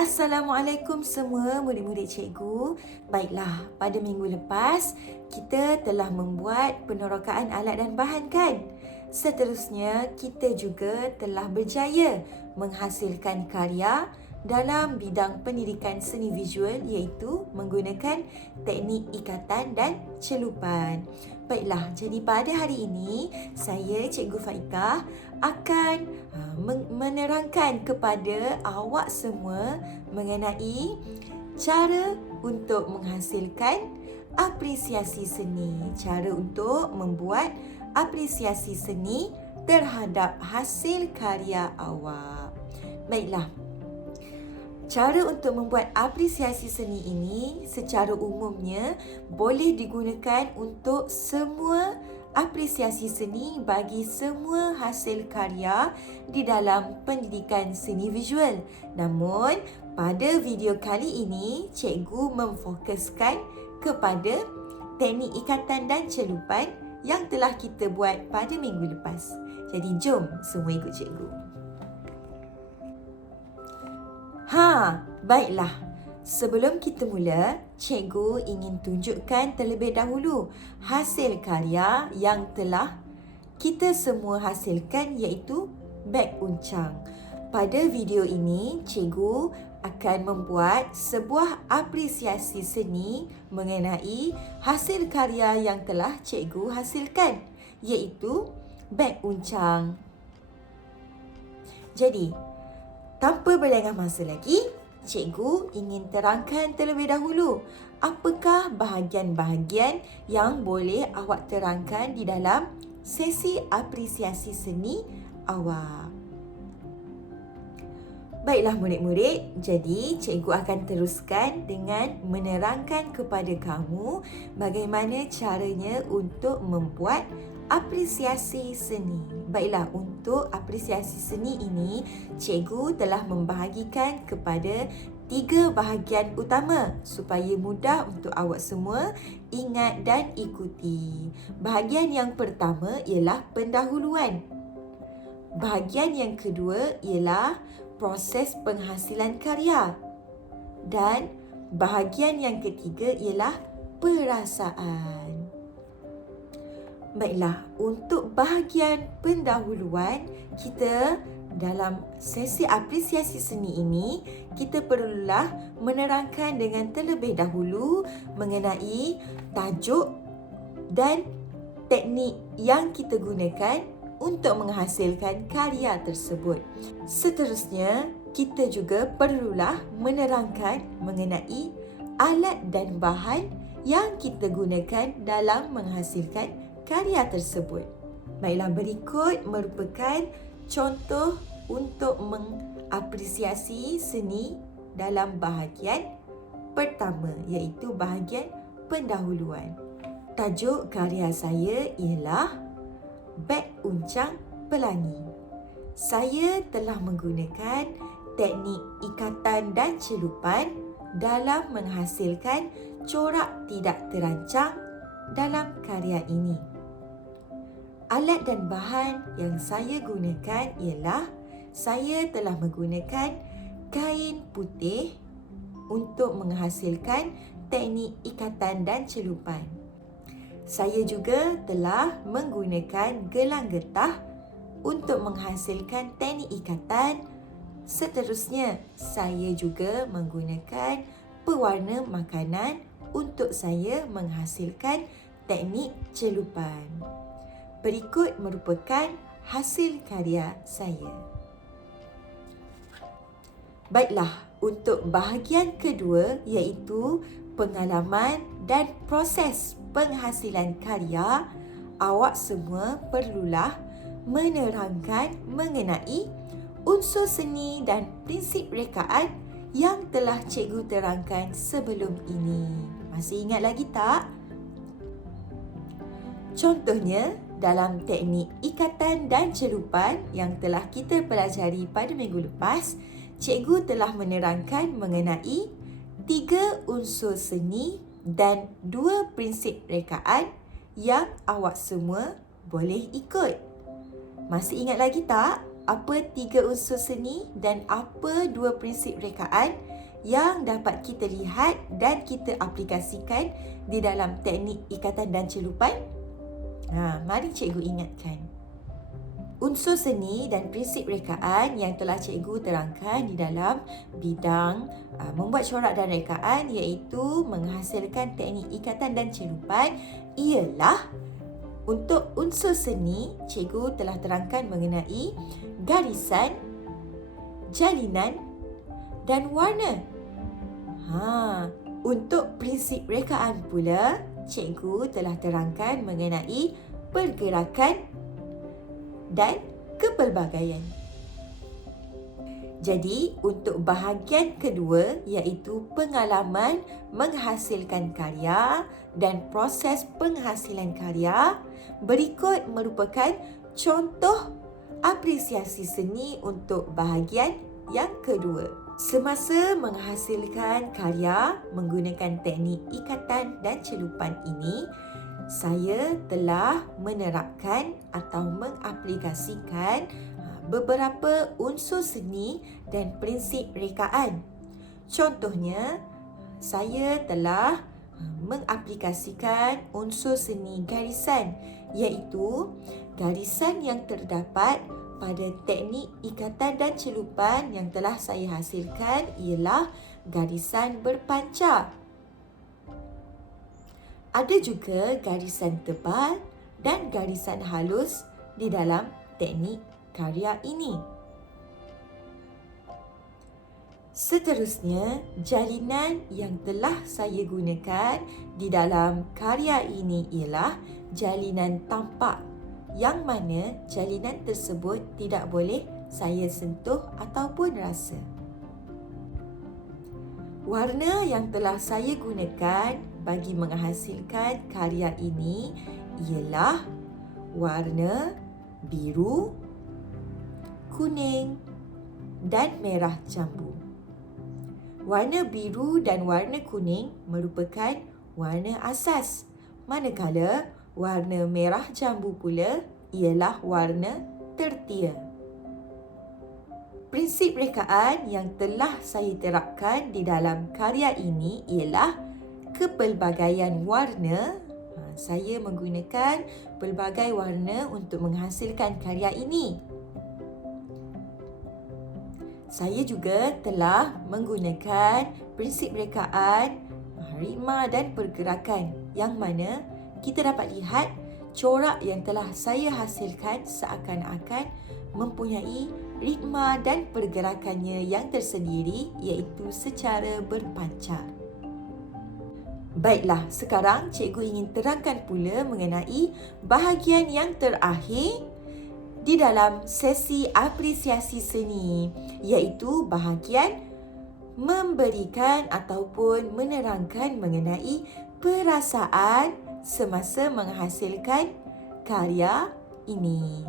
Assalamualaikum semua murid-murid cikgu. Baiklah, pada minggu lepas kita telah membuat penerokaan alat dan bahan kan? Seterusnya, kita juga telah berjaya menghasilkan karya dalam bidang pendidikan seni visual iaitu menggunakan teknik ikatan dan celupan. Baiklah, jadi pada hari ini saya Cikgu Faikah akan menerangkan kepada awak semua mengenai cara untuk menghasilkan apresiasi seni, cara untuk membuat apresiasi seni terhadap hasil karya awak. Baiklah, cara untuk membuat apresiasi seni ini secara umumnya boleh digunakan untuk semua apresiasi seni bagi semua hasil karya di dalam pendidikan seni visual. Namun, pada video kali ini, cikgu memfokuskan kepada teknik ikatan dan celupan yang telah kita buat pada minggu lepas. Jadi, jom semua ikut cikgu. Baiklah. Sebelum kita mula, cikgu ingin tunjukkan terlebih dahulu hasil karya yang telah kita semua hasilkan iaitu beg uncang. Pada video ini, cikgu akan membuat sebuah apresiasi seni mengenai hasil karya yang telah cikgu hasilkan iaitu beg uncang. Jadi, tanpa berlengah masa lagi, cikgu ingin terangkan terlebih dahulu apakah bahagian-bahagian yang boleh awak terangkan di dalam sesi apresiasi seni awak. Baiklah murid-murid, jadi cikgu akan teruskan dengan menerangkan kepada kamu bagaimana caranya untuk membuat apresiasi seni. Baiklah, untuk apresiasi seni ini, cikgu telah membahagikan kepada 3 bahagian utama supaya mudah untuk awak semua ingat dan ikuti. Bahagian yang pertama ialah pendahuluan. Bahagian yang kedua ialah proses penghasilan karya. Dan bahagian yang ketiga ialah perasaan. Baiklah, untuk bahagian pendahuluan, kita dalam sesi apresiasi seni ini, kita perlulah menerangkan dengan terlebih dahulu mengenai tajuk dan teknik yang kita gunakan untuk menghasilkan karya tersebut. Seterusnya, kita juga perlulah menerangkan mengenai alat dan bahan yang kita gunakan dalam menghasilkan karya tersebut. Baiklah, berikut merupakan contoh untuk mengapresiasi seni dalam bahagian pertama iaitu bahagian pendahuluan. Tajuk karya saya ialah beg uncang pelangi. Saya telah menggunakan teknik ikatan dan celupan dalam menghasilkan corak tidak terancang dalam karya ini. Alat dan bahan yang saya gunakan ialah saya telah menggunakan kain putih untuk menghasilkan teknik ikatan dan celupan. Saya juga telah menggunakan gelang getah untuk menghasilkan teknik ikatan. Seterusnya, saya juga menggunakan pewarna makanan untuk saya menghasilkan teknik celupan. Berikut merupakan hasil karya saya. Baiklah, untuk bahagian kedua iaitu pengalaman dan proses penghasilan karya, awak semua perlulah menerangkan mengenai unsur seni dan prinsip rekaan yang telah cikgu terangkan sebelum ini. Masih ingat lagi tak? Contohnya, dalam teknik ikatan dan celupan yang telah kita pelajari pada minggu lepas, cikgu telah menerangkan mengenai 3 unsur seni dan 2 prinsip rekaan yang awak semua boleh ikut. Masih ingat lagi tak apa 3 unsur seni dan apa 2 prinsip rekaan yang dapat kita lihat dan kita aplikasikan di dalam teknik ikatan dan celupan? Mari cikgu ingatkan. Unsur seni dan prinsip rekaan yang telah cikgu terangkan di dalam bidang membuat corak dan rekaan iaitu menghasilkan teknik ikatan dan celupan ialah untuk unsur seni, cikgu telah terangkan mengenai garisan, jalinan dan warna. Untuk prinsip rekaan pula, cikgu telah terangkan mengenai pergerakan dan kepelbagaian. Jadi, untuk bahagian kedua iaitu pengalaman menghasilkan karya dan proses penghasilan karya, berikut merupakan contoh apresiasi seni untuk bahagian yang kedua. Semasa menghasilkan karya menggunakan teknik ikatan dan celupan ini, saya telah menerapkan atau mengaplikasikan beberapa unsur seni dan prinsip rekaan. Contohnya, saya telah mengaplikasikan unsur seni garisan iaitu garisan yang terdapat pada teknik ikatan dan celupan yang telah saya hasilkan ialah garisan berpancar. Ada juga garisan tebal dan garisan halus di dalam teknik karya ini. Seterusnya, jalinan yang telah saya gunakan di dalam karya ini ialah jalinan tampak, yang mana jalinan tersebut tidak boleh saya sentuh ataupun rasa. Warna yang telah saya gunakan bagi menghasilkan karya ini ialah warna biru, kuning dan merah jambu. Warna biru dan warna kuning merupakan warna asas, manakala warna merah jambu pula ialah warna tertia. Prinsip rekaan yang telah saya terapkan di dalam karya ini ialah kepelbagaian warna. Saya menggunakan pelbagai warna untuk menghasilkan karya ini. Saya juga telah menggunakan prinsip rekaan, ritma dan pergerakan yang mana kita dapat lihat corak yang telah saya hasilkan seakan-akan mempunyai ritma dan pergerakannya yang tersendiri iaitu secara berpancar. Baiklah, sekarang cikgu ingin terangkan pula mengenai bahagian yang terakhir di dalam sesi apresiasi seni, iaitu bahagian memberikan ataupun menerangkan mengenai perasaan semasa menghasilkan karya ini.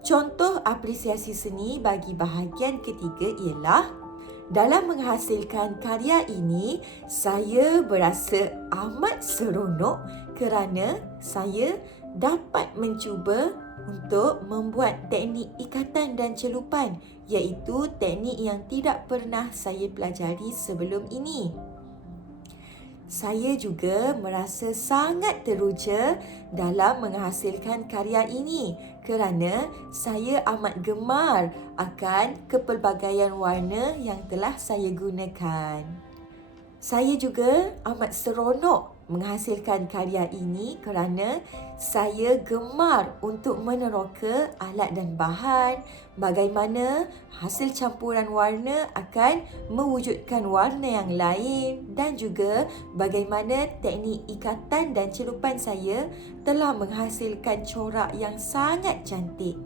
Contoh apresiasi seni bagi bahagian ketiga ialah dalam menghasilkan karya ini, saya berasa amat seronok kerana saya dapat mencuba untuk membuat teknik ikatan dan celupan, iaitu teknik yang tidak pernah saya pelajari sebelum ini. Saya juga merasa sangat teruja dalam menghasilkan karya ini kerana saya amat gemar akan kepelbagaian warna yang telah saya gunakan. Saya juga amat seronok menghasilkan karya ini kerana saya gemar untuk meneroka alat dan bahan, bagaimana hasil campuran warna akan mewujudkan warna yang lain dan juga bagaimana teknik ikatan dan celupan saya telah menghasilkan corak yang sangat cantik.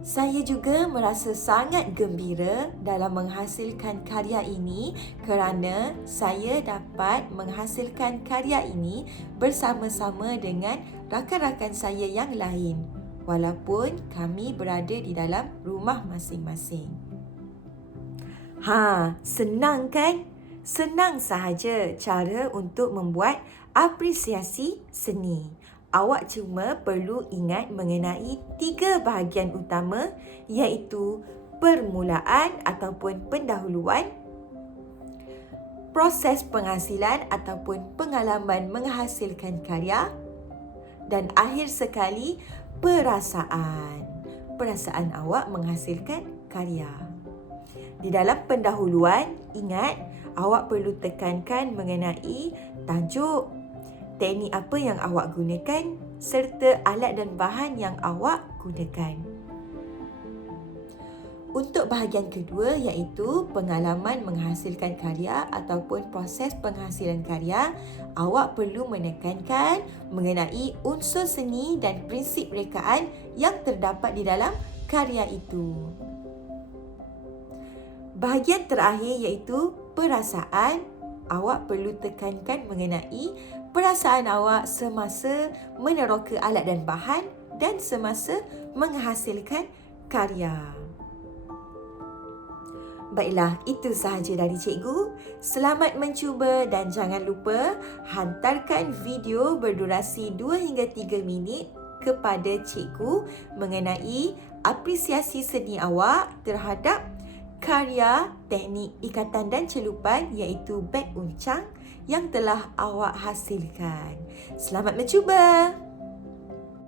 Saya juga merasa sangat gembira dalam menghasilkan karya ini kerana saya dapat menghasilkan karya ini bersama-sama dengan rakan-rakan saya yang lain walaupun kami berada di dalam rumah masing-masing. Senang kan? Senang sahaja cara untuk membuat apresiasi seni. Awak cuma perlu ingat mengenai 3 bahagian utama, iaitu permulaan ataupun pendahuluan, proses penghasilan ataupun pengalaman menghasilkan karya, dan akhir sekali perasaan. Perasaan awak menghasilkan karya. Di dalam pendahuluan, ingat awak perlu tekankan mengenai tajuk, teknik apa yang awak gunakan serta alat dan bahan yang awak gunakan. Untuk bahagian kedua iaitu pengalaman menghasilkan karya ataupun proses penghasilan karya, awak perlu menekankan mengenai unsur seni dan prinsip rekaan yang terdapat di dalam karya itu. Bahagian terakhir iaitu perasaan, awak perlu tekankan mengenai perasaan awak semasa meneroka alat dan bahan dan semasa menghasilkan karya. Baiklah, itu sahaja dari cikgu. Selamat mencuba dan jangan lupa hantarkan video berdurasi 2 hingga 3 minit kepada cikgu mengenai apresiasi seni awak terhadap karya teknik ikatan dan celupan iaitu beg uncang yang telah awak hasilkan. Selamat mencuba!